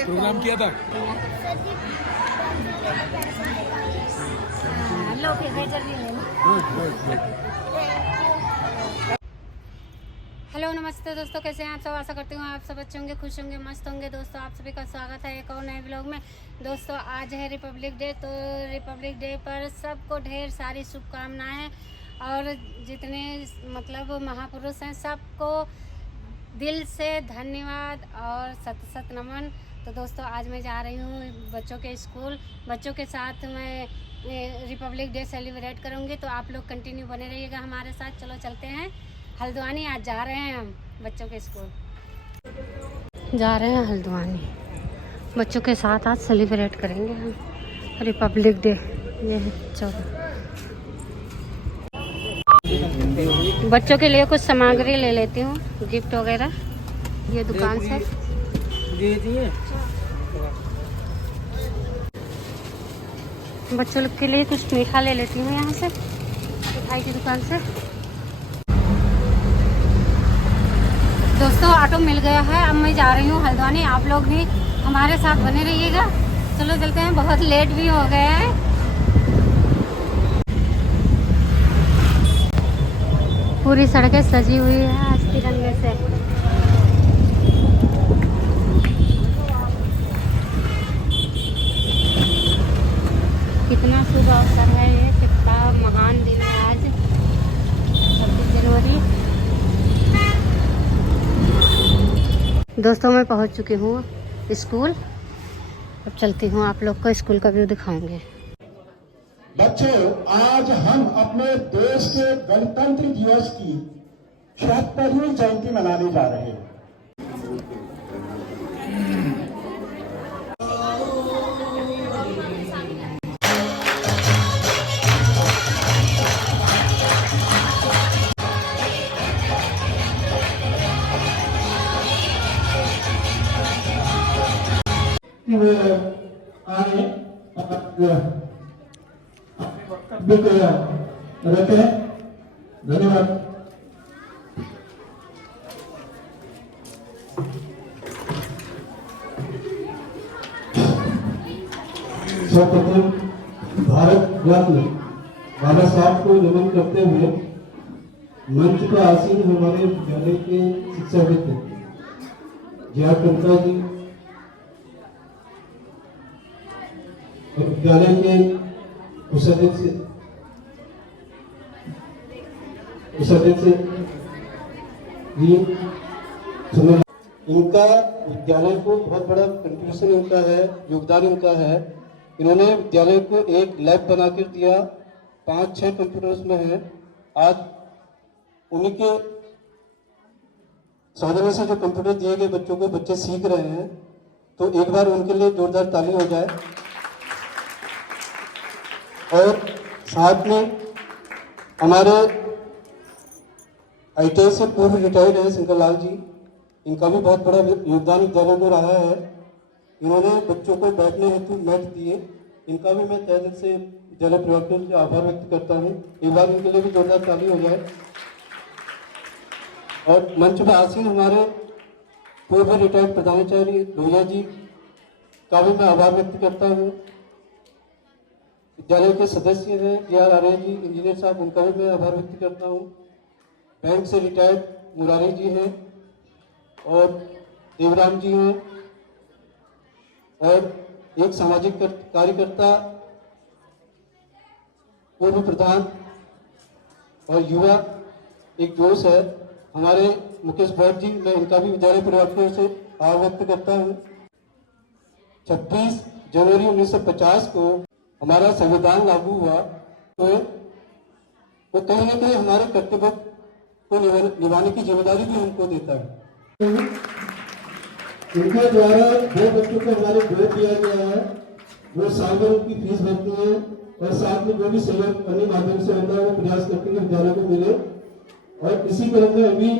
Programme किया था। लो फिर वेटर भी ले लो। हेलो नमस्ते दोस्तों, कैसे हैं आप सब। आशा करती हूँ आप सब अच्छे होंगे, खुश होंगे, मस्त होंगे। दोस्तों आप सभी का स्वागत है एक और नए ब्लॉग में। दोस्तों आज है रिपब्लिक डे, तो रिपब्लिक डे पर सबको ढेर सारी शुभकामनाएं और जितने मतलब महापुरुष हैं सबको दिल से धन्यवाद और सत सत नमन। तो दोस्तों आज मैं जा रही हूँ बच्चों के स्कूल, बच्चों के साथ मैं रिपब्लिक डे सेलिब्रेट करूँगी। तो आप लोग कंटिन्यू बने रहिएगा हमारे साथ। चलो चलते हैं हल्द्वानी। आज जा रहे हैं हम बच्चों के स्कूल, जा रहे हैं हल्द्वानी। बच्चों के साथ आज सेलिब्रेट करेंगे हम रिपब्लिक डे। ये है चलो बच्चों के लिए कुछ सामग्री ले लेती हूँ, गिफ्ट वगैरह ये दुकान से। बच्चों लोग के लिए कुछ मीठा ले लेती हूँ यहाँ से, मिठाई की दुकान से। दोस्तों ऑटो मिल गया है, अब मैं जा रही हूँ हल्द्वानी। आप लोग भी हमारे साथ बने रहिएगा। चलो चलते हैं, बहुत लेट भी हो गए हैं। पूरी सड़कें सजी हुई है आज तिरंगे से। कितना शुभ अवसर है ये, कितना महान दिन है आज 26 जनवरी। दोस्तों मैं पहुंच चुकी हूँ स्कूल, अब चलती हूँ, आप लोग को स्कूल का व्यू दिखाऊंगे। बच्चों, आज हम अपने देश के गणतंत्र दिवस की 76वीं जयंती मनाने जा रहे हैं। धन्यवाद। सर्वप्रथम भारत रत्न बाबा साहब को नमन करते हुए मंच पर आसीन हमारे विद्यालय के शिक्षाविद जयाकंता जी, विद्यालय के उपाध्यक्ष इनका विद्यालय को बहुत बड़ा कंट्रीब्यूशन इनका है, योगदान इनका है। इन्होंने विद्यालय को एक लैब बनाकर दिया, 5-6 कंप्यूटर्स में है। आज उन्हीं के सौजन्य से जो कंप्यूटर दिए गए बच्चों को बच्चे सीख रहे हैं, तो एक बार उनके लिए जोरदार ताली हो जाए। और साथ में हमारे ITI से पूर्व रिटायर्ड है शंकर लाल जी, इनका भी बहुत बड़ा योगदान विद्यालय को रहा है। इन्होंने बच्चों को बैठने हेतु मैट दिए, इनका भी मैं तहे दिल से विद्यालय प्रशासन से आभार व्यक्त करता हूँ। एक बार इनके लिए भी जोरदार ताली हो जाए। और मंच पर आसीन हमारे पूर्व रिटायर्ड प्रधानाचार्य लोहिया जी का भी मैं आभार व्यक्त करता हूँ। विद्यालय के सदस्य हैं JR आर्य जी, इंजीनियर साहब, उनका भी मैं आभार व्यक्त करता हूँ। बैंक से रिटायर्ड मुरारी जी हैं और देवराम जी हैं, और एक सामाजिक कार्यकर्ता पूर्व प्रधान और युवा एक जोश है हमारे मुकेश भट्ट जी, मैं इनका भी विद्यालय परिवार से आभार व्यक्त करता हूँ। 26 जनवरी 1950 को हमारा संविधान लागू हुआ, तो वो कहीं ना कहीं हमारे कर्तव्य को निभाने की जिम्मेदारी भी हमको देता है। इनके द्वारा 2 बच्चों को हमारे गोद दिया गया है, वो साल भर उनकी फीस भरती है और साथ में जो भी सहयोग अन्य माध्यम से होता है वो प्रयास करते हैं विद्यालय को मिले। और इसी क्रम में अभी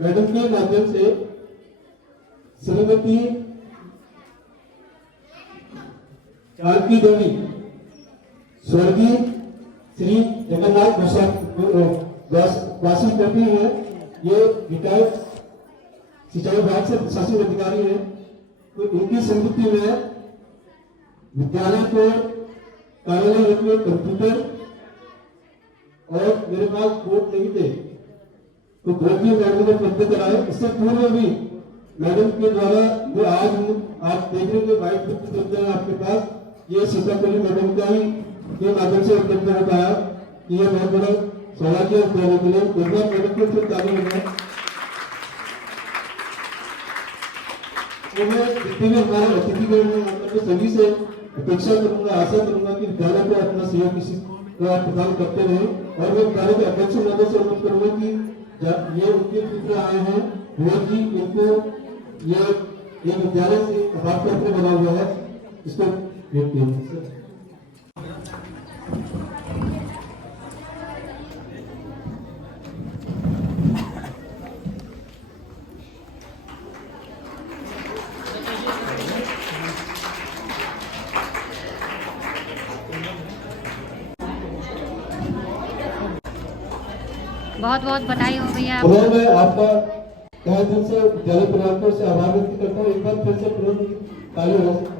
मैडम के माध्यम से श्रीमती जानकी देवी स्वर्गीय श्री जगन्नाथ वासी करती है, ये रिटायर्ड सिंचाई विभाग से प्रशासनिक अधिकारी हैं, तो इनकी स्मृति में विद्यालय को कार्यालय में कंप्यूटर और मेरे पास बोर्ड नहीं थे, तो बोर्ड भी मैडम ने उपलब्ध कराए। इससे पूर्व भी मैडम के द्वारा जो आज आप देख रहे हैं व्हाइट बोर्ड उपलब्ध है आपके पास, ये सीतापल्ली मैडम का ही के माध्यम से उपलब्ध हो पाया। ये बहुत बड़ा सौभाग्य है देने के लिए। एक बार मैडम को फिर ताली बजाएं। मैं जितने भी हमारे अतिथिगण हैं मैं सभी से अपेक्षा करूंगा, आशा करूंगा कि विद्यालय को अपना सहयोग किसी प्रकार प्रदान करते रहे। और मैं विद्यालय के अध्यक्ष महोदय से अनुरोध करूंगा कि ये उनके पुत्र आए हैं भोज जी, इनको ये विद्यालय से आभार पत्र बना हुआ है, इसको भेंट किया। बहुत बहुत बधाई हो भैया। मैं आपका तहे दिल से विद्यालय परिवार से आभार व्यक्त करता हूँ। एक बार फिर से ताली हो सकता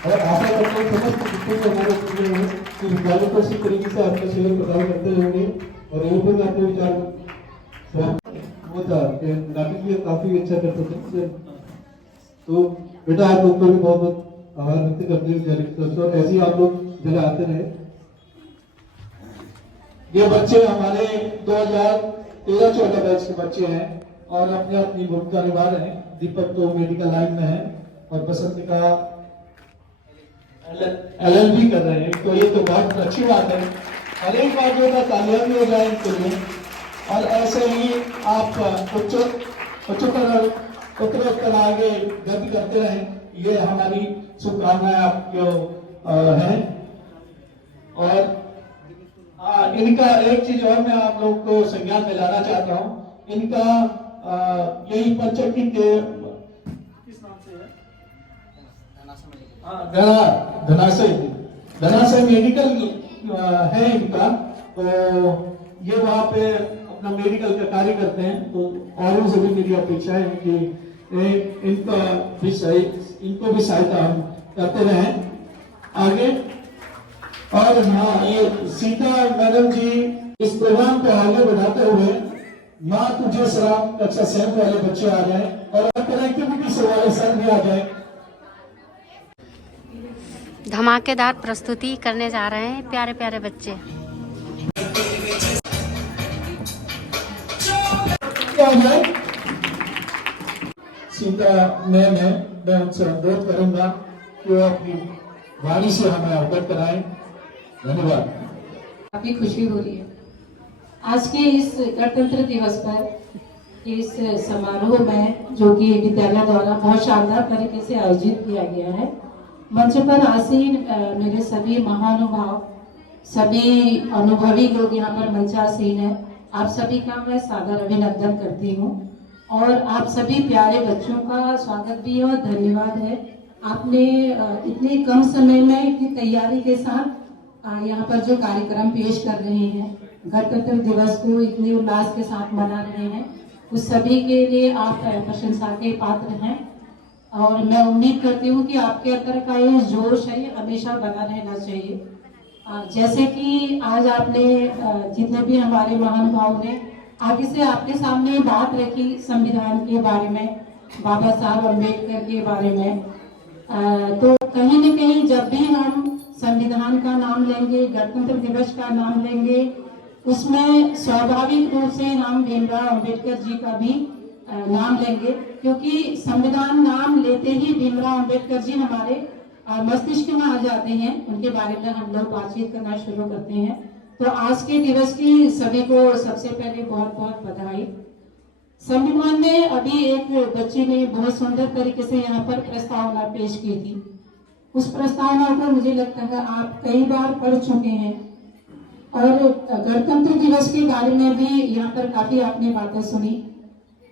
है और आशा करता हूँ समस्त जितने भी हमारे स्कूल हैं कि विद्यालय को इसी तरीके से आपका सहयोग प्रदान करते रहेंगे। और यही पर अपने विचार वो था कि नाटक भी काफी अच्छा करते थे, तो बेटा आप लोग को भी बहुत बहुत आभार व्यक्त करते हैं विद्यालय की तरफ से, और ऐसे ही आप लोग जगह आते रहे। ये बच्चे हमारे 2013-14 बैच के बच्चे हैं और अपनी अपनी भूमिका निभा रहे हैं। दीपक तो मेडिकल लाइन में है और बसंतिका LLB कर रहे हैं, तो ये तो बहुत अच्छी बात है। और एक बार जो तालियां भी हो जाए इनके लिए, और ऐसे ही आप उत्तरोत्तर आगे गति करते रहें, ये हमारी शुभकामनाएं आपको हैं। और इनका एक चीज और मैं आप लोग को संज्ञान में लाना चाहता हूँ। इनका यही पंचकी के किस नाम से है, धनाशय मेडिकल है इनका, तो ये वहाँ पे अपना मेडिकल का कार्य करते हैं। तो और से भी मेरी अपेक्षा है कि इनको भी सहायता हम करते रहें आगे। और हाँ, ये सीता मैडम जी इस प्रोग्राम को आगे बढ़ाते हुए माँ तुझे सलाम कक्षा 7 वाले बच्चे आ जाए और कनेक्टिविटी से वाले सर भी आ जाए। धमाकेदार प्रस्तुति करने जा रहे हैं प्यारे प्यारे बच्चे। क्या है सीता मैम है, मैं उनसे अनुरोध करूंगा कि वो अपनी वाणी से हमें अवगत कराएं। धन्यवाद। काफी खुशी हो रही है आज के इस गणतंत्र दिवस पर इस समारोह में, जो कि विद्यालय द्वारा बहुत शानदार तरीके से आयोजित किया गया है। मंच पर आसीन मेरे सभी महानुभाव, सभी अनुभवी लोग यहाँ पर मंचासीन है, आप सभी का मैं सादर अभिनंदन करती हूँ। और आप सभी प्यारे बच्चों का स्वागत भी है और धन्यवाद है। आपने इतने कम समय में इतनी तैयारी के साथ यहाँ पर जो कार्यक्रम पेश कर रहे हैं, गणतंत्र दिवस को इतने उल्लास के साथ मना रहे हैं, उस सभी के लिए आप प्रशंसा के पात्र हैं। और मैं उम्मीद करती हूँ कि आपके अंदर का ये जोश है ये हमेशा बना रहना चाहिए। जैसे कि आज आपने जितने भी हमारे महानुभावों ने आगे से आपके सामने बात रखी संविधान के बारे में, बाबा साहब अम्बेडकर के बारे में, तो कहीं न कहीं जब भी हम संविधान का नाम लेंगे, गणतंत्र दिवस का नाम लेंगे, उसमें स्वाभाविक रूप से हम भीमराव अम्बेडकर जी का भी नाम लेंगे, क्योंकि संविधान नाम लेते ही भीमराव अम्बेडकर जी हमारे मस्तिष्क में आ जाते हैं। उनके बारे में हम लोग बातचीत करना शुरू करते हैं। तो आज के दिवस की सभी को सबसे पहले बहुत बहुत बधाई। संविधान में अभी एक बच्ची ने बहुत सुंदर तरीके से यहाँ पर प्रस्तावना पेश की थी। उस प्रस्तावना को मुझे लगता है आप कई बार पढ़ चुके हैं, और गणतंत्र दिवस के बारे में भी यहाँ पर काफी आपने बातें सुनी।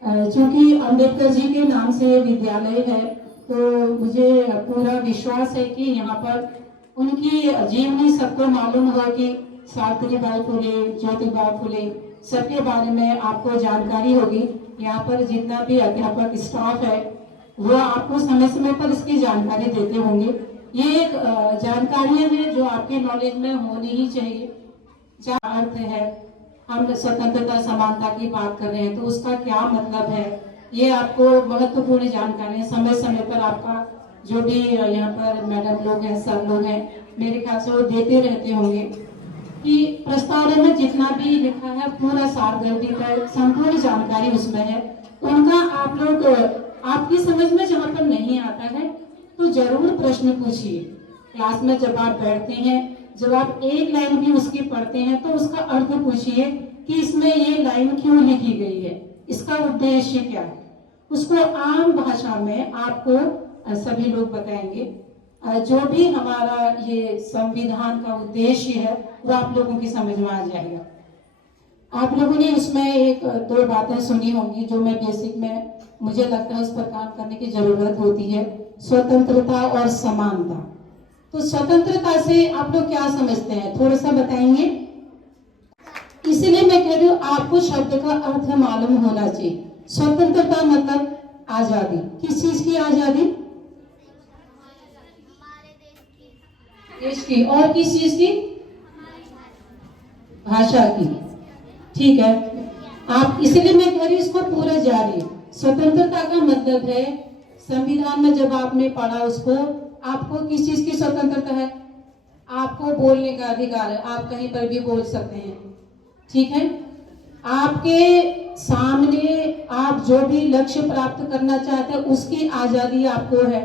क्योंकि अम्बेडकर जी के नाम से विद्यालय है, तो मुझे पूरा विश्वास है कि यहाँ पर उनकी जीवनी सबको मालूम होगा कि सावित्रीबाई फुले, ज्योतिबा फुले, सबके बारे में आपको जानकारी होगी। यहाँ पर जितना भी अध्यापक स्टाफ है वो आपको समय समय पर इसकी जानकारी देते होंगे। ये एक जानकारियां हैं जो आपके नॉलेज में होनी ही चाहिए। क्या अर्थ है, हम स्वतंत्रता समानता की बात कर रहे हैं तो उसका क्या मतलब है, ये आपको महत्वपूर्ण जानकारी समय समय पर आपका जो भी यहाँ पर मैडम लोग हैं, सर लोग हैं, मेरे ख्याल से वो देते रहते होंगे कि प्रस्तावना में जितना भी लिखा है पूरा सारगर्भित है, संपूर्ण जानकारी उसमें है। उनका आप लोग आपकी समझ में जहाँ पर नहीं आता है तो जरूर प्रश्न पूछिए। क्लास में जब आप बैठते हैं, जब आप एक लाइन भी उसकी पढ़ते हैं तो उसका अर्थ पूछिए कि इसमें ये लाइन क्यों लिखी गई है, इसका उद्देश्य क्या है। उसको आम भाषा में आपको सभी लोग बताएंगे। जो भी हमारा ये संविधान का उद्देश्य है वो आप लोगों की समझ में आ जाएगा। आप लोगों ने इसमें एक दो बातें सुनी होंगी जो मैं बेसिक में मुझे लगता है उस पर काम करने की जरूरत होती है, स्वतंत्रता और समानता। तो स्वतंत्रता से आप लोग क्या समझते हैं, थोड़ा सा बताएंगे। इसलिए मैं कह रही हूँ आपको शब्द का अर्थ मालूम होना चाहिए। स्वतंत्रता मतलब आजादी। किस चीज की आजादी? देश की। और किस चीज की? भाषा की। ठीक है, आप इसलिए मैं कह रही हूँ इसको पूरा जारी। स्वतंत्रता का मतलब है संविधान में जब आपने पढ़ा उसको, आपको किस चीज की स्वतंत्रता है? आपको बोलने का अधिकार है, आप कहीं पर भी बोल सकते हैं। ठीक है, आपके सामने आप जो भी लक्ष्य प्राप्त करना चाहते हैं उसकी आजादी आपको है।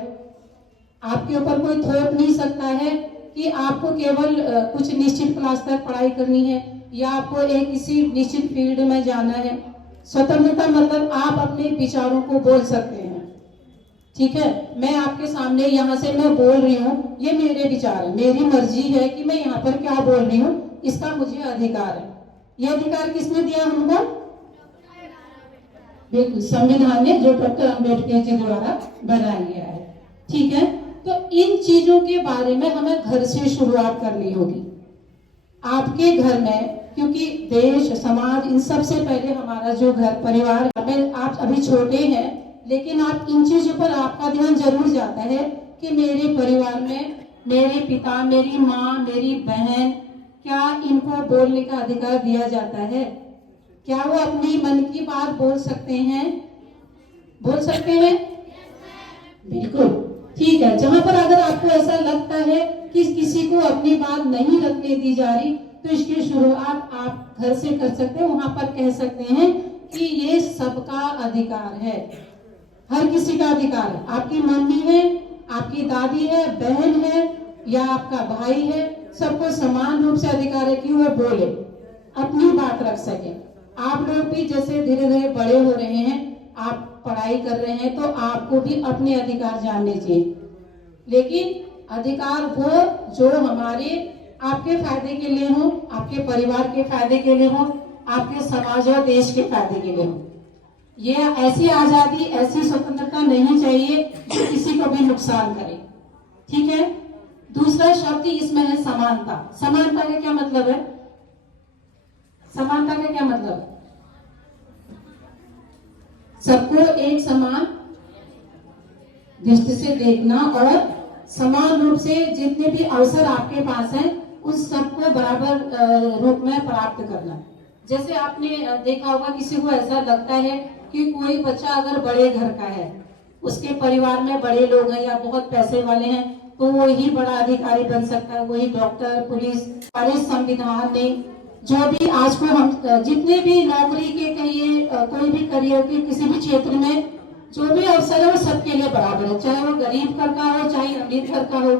आपके ऊपर कोई थोप नहीं सकता है कि आपको केवल कुछ निश्चित क्लास तक पढ़ाई करनी है या आपको एक किसी निश्चित फील्ड में जाना है। स्वतंत्रता मतलब आप अपने विचारों को बोल सकते हैं। ठीक है, मैं आपके सामने यहाँ से मैं बोल रही हूँ, ये मेरे विचार है, मेरी मर्जी है कि मैं यहाँ पर क्या बोल रही हूँ, इसका मुझे अधिकार है। ये अधिकार किसने दिया हमको? बिल्कुल, संविधान ने, जो डॉक्टर अम्बेडकर जी द्वारा बनाया गया है। ठीक है, तो इन चीजों के बारे में हमें घर से शुरुआत करनी होगी। आपके घर में, क्योंकि देश समाज इन सब से पहले हमारा जो घर परिवार में, आप अभी छोटे हैं लेकिन आप इन चीजों पर आपका ध्यान जरूर जाता है कि मेरे परिवार में मेरे पिता, मेरी माँ, मेरी बहन, क्या इनको बोलने का अधिकार दिया जाता है? क्या वो अपनी मन की बात बोल सकते हैं? बोल सकते हैं? बिल्कुल। ठीक है, जहां पर अगर आपको ऐसा लगता है कि किसी को अपनी बात नहीं रखने दी जा रही तो इसकी शुरुआत आप घर से कर सकते हैं। वहां पर कह सकते हैं कि ये सबका अधिकार है, हर किसी का अधिकार है। आपकी मम्मी है, आपकी दादी है, बहन है या आपका भाई है, सबको समान रूप से अधिकार है कि वो बोले, अपनी बात रख सके। आप लोग भी जैसे धीरे धीरे बड़े हो रहे हैं, आप पढ़ाई कर रहे हैं, तो आपको भी अपने अधिकार जानने चाहिए। लेकिन अधिकार वो जो हमारे आपके फायदे के लिए हो, आपके परिवार के फायदे के लिए हो, आपके समाज और देश के फायदे के लिए हो। ये ऐसी आजादी, ऐसी स्वतंत्रता नहीं चाहिए जो किसी को भी नुकसान करे। ठीक है, दूसरा शब्द इसमें है समानता। समानता का क्या मतलब है? समानता का क्या मतलब? सबको एक समान दृष्टि से देखना और समान रूप से जितने भी अवसर आपके पास हैं उस सबको बराबर रूप में प्राप्त करना। जैसे आपने देखा होगा, किसी को ऐसा लगता है कि कोई बच्चा अगर बड़े घर का है, उसके परिवार में बड़े लोग हैं या बहुत पैसे वाले हैं, तो वो ही बड़ा अधिकारी बन सकता है, वही डॉक्टर, पुलिस। हमारे संविधान ने जो भी आज को हम जितने भी नौकरी के कहिए, कोई भी करियर के किसी भी क्षेत्र में जो भी अवसर है वो सबके लिए बराबर है, चाहे वो गरीब घर का हो, चाहे अमीर घर का हो,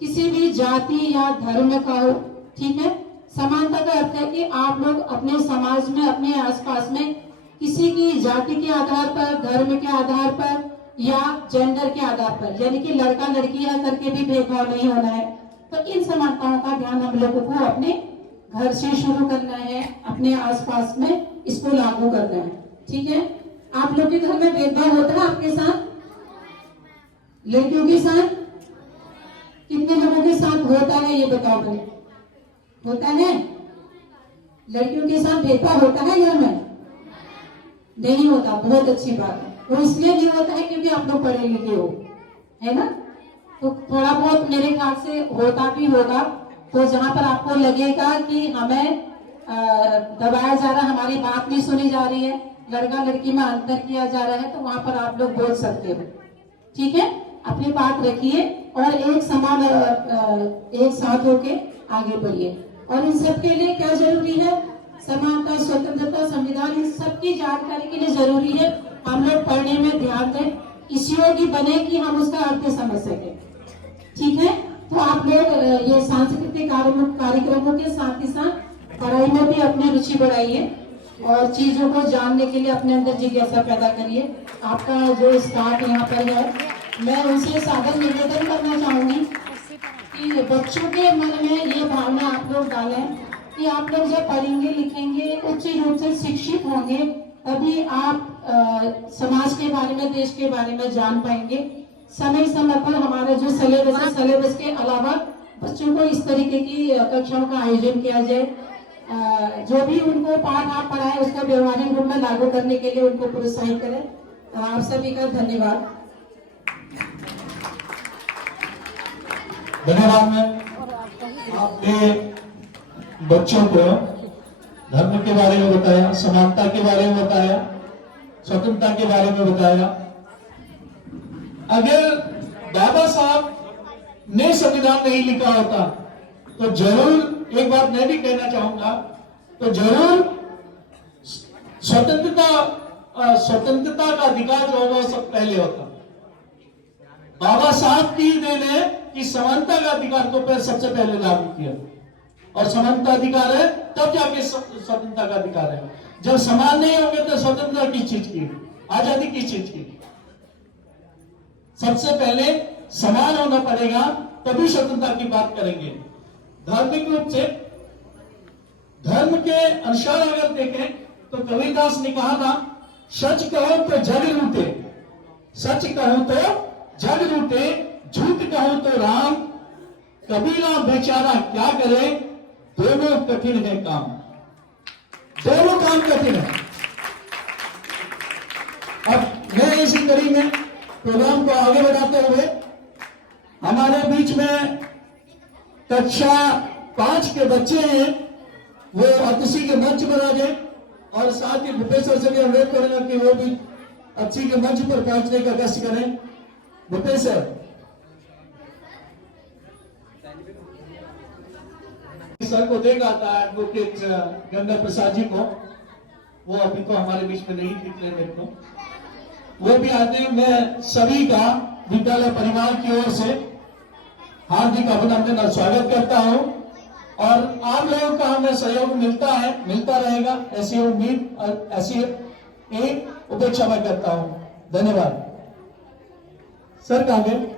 किसी भी जाति या धर्म का हो। ठीक है, समानता का अर्थ है कि आप लोग अपने समाज में, अपने आसपास में किसी की जाति के आधार पर, धर्म के आधार पर या जेंडर के आधार पर, यानी कि लड़का लड़की है करके भी भेदभाव नहीं होना है। तो इन समानताओं का ध्यान हम लोगों को अपने घर से शुरू करना है, अपने आसपास में इसको लागू करना है। ठीक है, आप लोग के घर में भेदभाव होता है आपके साथ? लड़कियों के साथ कितने लोगों के साथ होता है ये बताओ मुझे। होता है? लड़कियों के साथ भेदभाव होता है घर में? नहीं होता, बहुत अच्छी बात है। वो इसलिए नहीं होता है क्योंकि आप लोग पढ़े लिखे हो, है ना? तो थोड़ा बहुत मेरे ख्याल से होता भी होगा। तो जहां पर आपको लगेगा कि हमें दबाया जा रहा है, हमारी बात नहीं सुनी जा रही है, लड़का लड़की में अंतर किया जा रहा है, तो वहां पर आप लोग बोल सकते हो, ठीक है? अपनी बात रखिए और एक समान एक साथ होके आगे बढ़िए। और इन सब के लिए क्या जरूरी है? समानता, स्वतंत्रता, संविधान, इन सबकी जानकारी के लिए जरूरी है हम लोग पढ़ने में ध्यान दें, इस योग्य बने कि हम उसका अर्थ समझ सके, ठीक है? तो आप लोग ये सांस्कृतिक कार्यक्रमों के साथ ही साथ पढ़ाई में भी अपनी रुचि बढ़ाइए और चीजों को जानने के लिए अपने अंदर जिज्ञासा पैदा करिए। आपका जो स्टार्ट यहाँ पर है, मैं उनसे सादर निवेदन करना चाहूंगी कि बच्चों के मन में ये भावना आप लोग डालें कि आप लोग जब पढ़ेंगे लिखेंगे, उच्च रूप से शिक्षित होंगे, तभी आप समाज के बारे में, देश के बारे में जान पाएंगे। समय समय पर हमारा जो सिलेबस है, सिलेबस के अलावा बच्चों को इस तरीके की कक्षाओं का आयोजन किया जाए। जो भी उनको पाठ आप पढ़ाए उसको व्यवहारिक रूप में लागू करने के लिए उनको प्रोत्साहित करें। आप सभी का धन्यवाद। धन्यवाद मैम, आपने बच्चों को धर्म के बारे में बताया, समानता के बारे में बताया, स्वतंत्रता के बारे में बताया। अगर बाबा साहब ने संविधान नहीं लिखा होता तो जरूर, एक बात मैं भी कहना चाहूंगा, तो जरूर स्वतंत्रता का अधिकार जो होगा सब पहले होता। बाबा साहब की देन है कि समानता का अधिकार को सबसे पहले लागू किया, और समानता अधिकार है तब जाके स्वतंत्रता का अधिकार है। जब समान नहीं होंगे तो स्वतंत्रता किस चीज की, आजादी किस चीज की? सबसे पहले समान होना पड़ेगा, तभी स्वतंत्रता की बात करेंगे। धार्मिक रूप से धर्म के अनुसार अगर देखें तो कबीरदास ने कहा था, सच कहो तो जग लूटे, सच कहो तो जग लूटे, झूठ कहो तो राम, कबीरा बेचारा क्या करे, दोनों कठिन है काम, दोनों काम कठिन है। अब मैं इसी कड़ी में प्रोग्राम को आगे बढ़ाते हुए हमारे बीच में कक्षा 5 के बच्चे हैं, वो अतिथि के मंच पर आ जाए, और साथ ही भूपेश सर से भी अनुरोध करेंगे कि वो भी अतिथि के मंच पर पहुंचने का कष्ट करें। भूपेश सर को देखा था एडवोकेट गंगा प्रसाद जी को, वो अभी तो हमारे बीच में नहीं दिख रहे मेरे को, वो भी आते हैं। मैं सभी का विद्यालय परिवार की ओर से हार्दिक अभिनंदन और स्वागत करता हूं, और आप लोगों का हमें सहयोग मिलता है, मिलता रहेगा, ऐसी उम्मीद और ऐसी एक अपेक्षा मैं करता हूं। धन्यवाद। सर कहां गए?